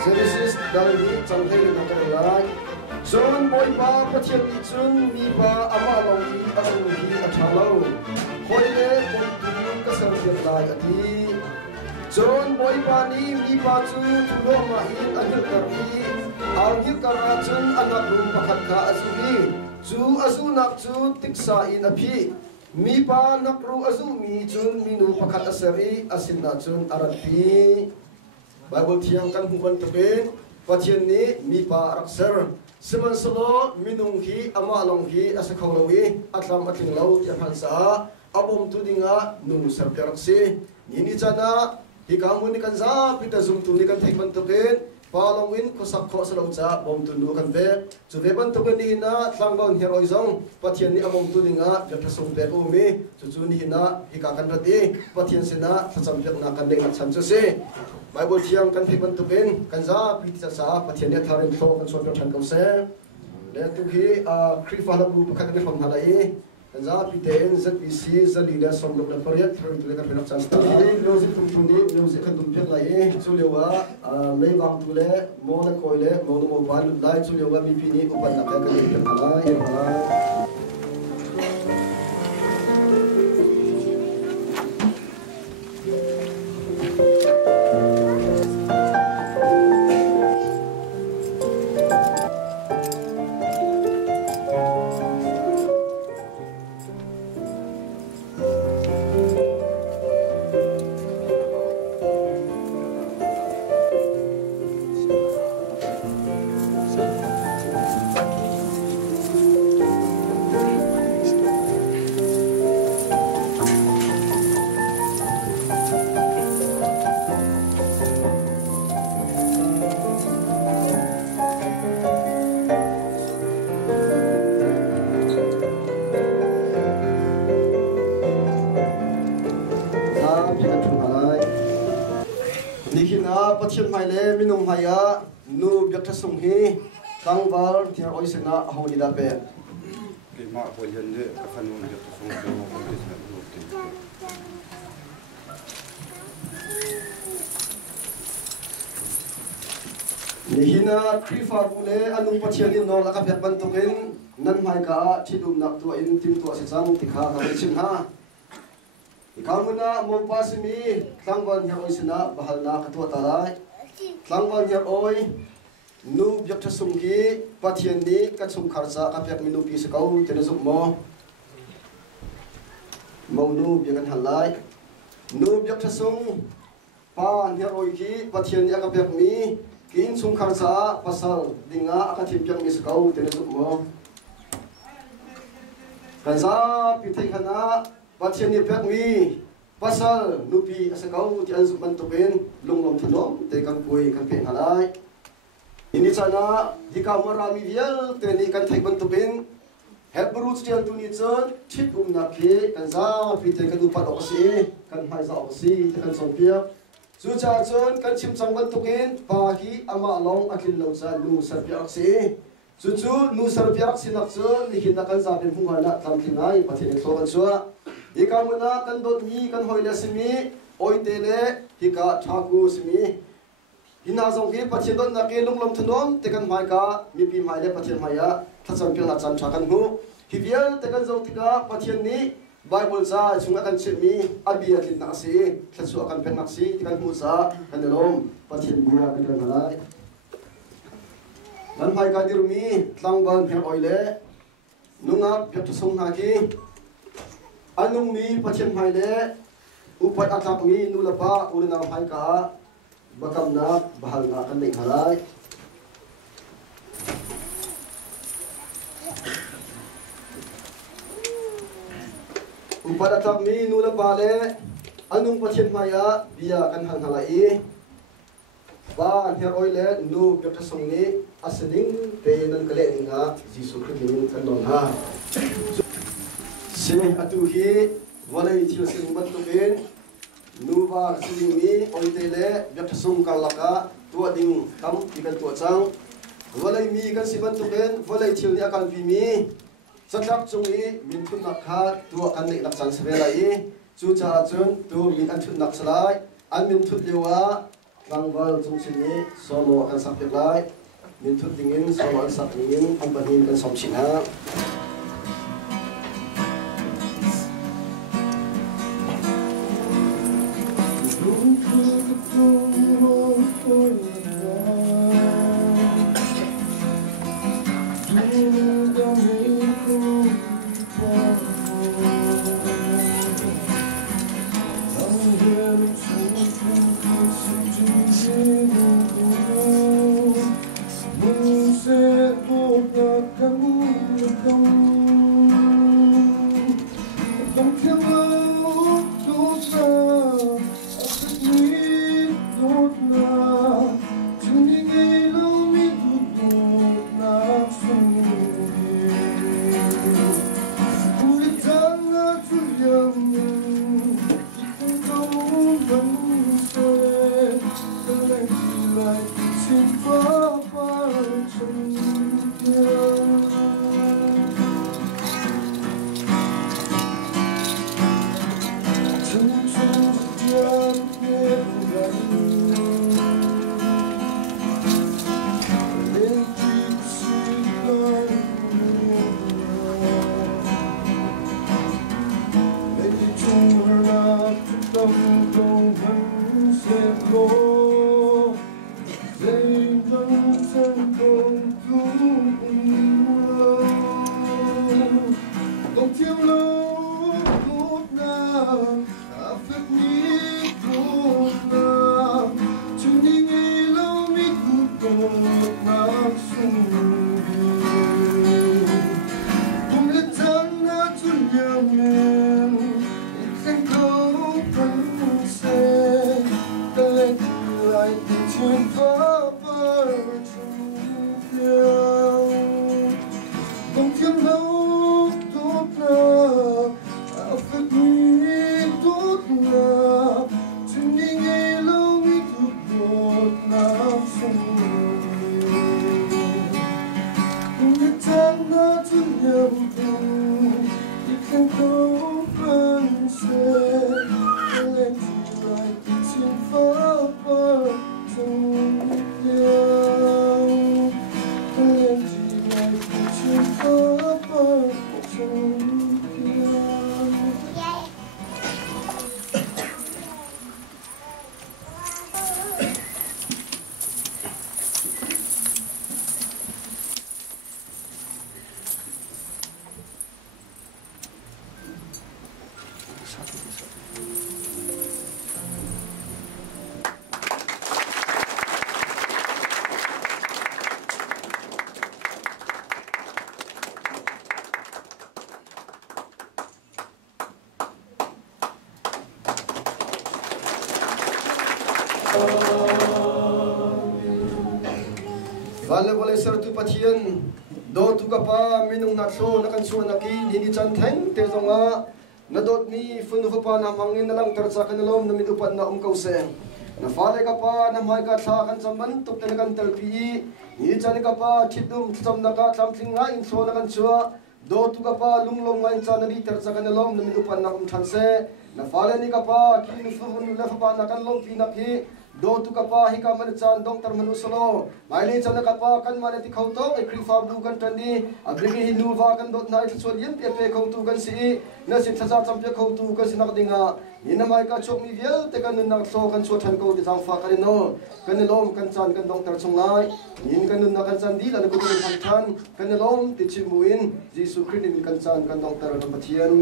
Genesis dalhi changhei na kalai John boy ba pathian ni chun mi ba ama long hi asung hi athalo hoile kon tu ka sar fiat lai ati John boy ba ni mi ba chu thulo ma hi anil kar hi algil kara chun anak rum pakhat kha azumi chu azu nak chu tiksa in aphi mi ba nakru azumi chun minu pakhat asari asinna chun arat pi Bible thiang kan huban tapen pathian ni mi pa raksar siman solo minung hi ama long hi asakhawlawi atlam atling lo ya phansa abom tudinga nu sarperaksi nini chana hi kamun kan za pita zum tu ni kan thekman tapen palong in khosak kho salo cha bom tu nu kan be chuve ban to ni na tlangon heroi zong pathian ni amom tudinga ya thasung be umi chu ni na hi ka kan rati pathian sena thacham pek na kan deng chan chu se Bible thiam kan thekman tapen kan za pita sa pathian ni tharin tho kan so pe than kau se le tu hi krifa la bu pakhat ni phom halai kan za piten ZPC zalida som lok la pariat thoi tu le kan penak chance ta music tum tum ni music kan tum pek lai chu lewa mei wang tu le mo na koi le mo no mo ban lai chu lewa mi pi ni upan na ka kan ni kan halai pathian mai le minung haya nu byakta sung hi tangwal thia oisena honi da pe ke ma ko yen de khanu de to sung de mo ko de sa lu te ni hina krifa bule anu pathian ni no la ka pek ban token nan mai ka thidum nak tu in tim tu se chang tikha ka chin ha ikamuna mo pasimi tangwan ya oisena bahalna ka tu talai tangwan ya oi nu byak thasum ki pathian ni ka chum kharcha ka pek minu pi se kau tene zum mo nu byakan halai nu byak thasum pa ya oi ki pathian ni ka pek mi kin chum kharcha pasal dinga ka thim pyak mi se kau tene zum mo kanza pithai khana pathian ni pek mi pasal nupi asakau ti anzu man topen lunglom thanom te kan pui kan pe halai ini chana dika marami vial te ni kan thai ban topen hebru chian tu ni chon thit na phe kan za pi te kan upat osi kan hai za osi te kan som pia chu cha chon kan chim chang ban token pa hi ama long akin lo cha lu sar pia osi chu nu sar pia sinak chon ni hin kan za pen hung hala tam thingai pathian so kan chua ikamuna kan dot ni kan hoila simi oitele hika thaku simi hina zong ki pathian don na ke lunglom thanom te kan mai ka mi pi mai le pathian maya thacham pil na chan thakan hu hivial te kan zong tika pathian ni bible cha chunga kan chimi abi atin na si thachu kan pen nak si kan hu cha kan lom pathian bua kan halai nan mai ka dirmi tlangban phe oile nunga phe thusong na ki anung mi pathian mai le upat atak mi nulapa urna hai ka bakam na bahal na kan nei halai upat atak mi nulapa le anung pathian mai ya bia kan hal halai ba her oile nu byakta song ni asening pe nan kale ninga jisu christ kan don ha se atu hi walai thil sing ban to ben nuwa siling mi oitele byakta song kalaka tua ding tam ikan tua chang walai mi kan siban to ben walai thil ni akan vi mi satak chung i min thun nak kha tua kan nei nak chan se lai chu cha chun tu min an thut nak salai an min thut lewa langwal chung sini somo kan sak lai min thut dingin somo an sak dingin an banin kan som china Vale boleh sertu patien do tu kapa minung nakso nakan su naki nini chanteng te zonga nadot mi funu pa na mangin na lang tersa kanalom na midupat na kause na fale kapa na mai ka tha kan samban tuk te kan terpi ni chani kapa thidum cham naka tlamtling nga in so nakan chua do tu kapa lunglong ngai chanari tersa kanalom na midupat na thanse na fale ni kapa kin funu la pa na kan lom pinak hi do tu kapa hika man chan dong tar manu solo maili chana kapa kan mane ti khauto e krifa blu kan tani agrigi hindu wa kan dot nai chol yen pe pe khautu kan si na si thasa champe khautu kan sinak dinga ina mai ka chok mi vial te kan nak so kan so than ko ti jang fa kan no kan lom kan chan kan dong tar chungai in kan na kan chan di la ko kan han than kan lom ti chimuin jisu christ ni kan chan kan dong tar na pathian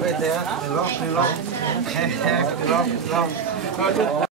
Wait there, long.